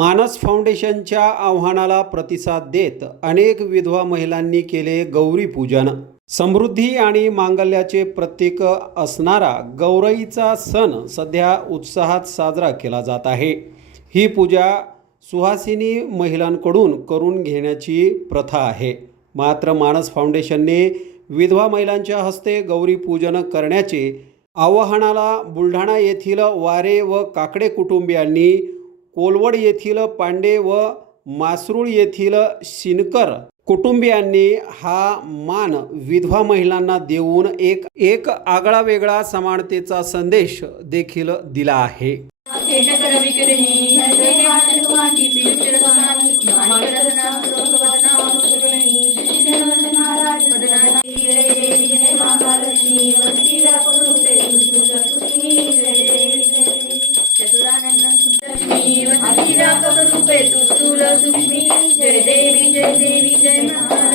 मानस फाउंडेशनच्या आव्हानाला प्रतिसाद देत अनेक विधवा महिलांनी केले गौरी पूजन. समृद्धी आणि मांगल्याचे प्रतीक असणारा गौरईचा सण सध्या उत्साहात साजरा केला जात आहे. ही पूजा सुहासिनी महिलांकडून करून घेण्याची प्रथा आहे. मात्र मानस फाउंडेशनने विधवा महिलांच्या हस्ते गौरी पूजन करण्याचे आवाहनाला बुलढाणा येथील वारे व काकडे कुटुंबियांनी कोलवड येथील पांडे व मासरूळ येथील शिनकर कुटुंबियांनी हा मान विधवा महिलांना देऊन एक एक आगळा वेगळा समानतेचा संदेश देखील दिला आहे. खेटकर सुदर्शनी रूपे तू तुस्तूल सुक्ष्मी जय देवी जय देवी जय महा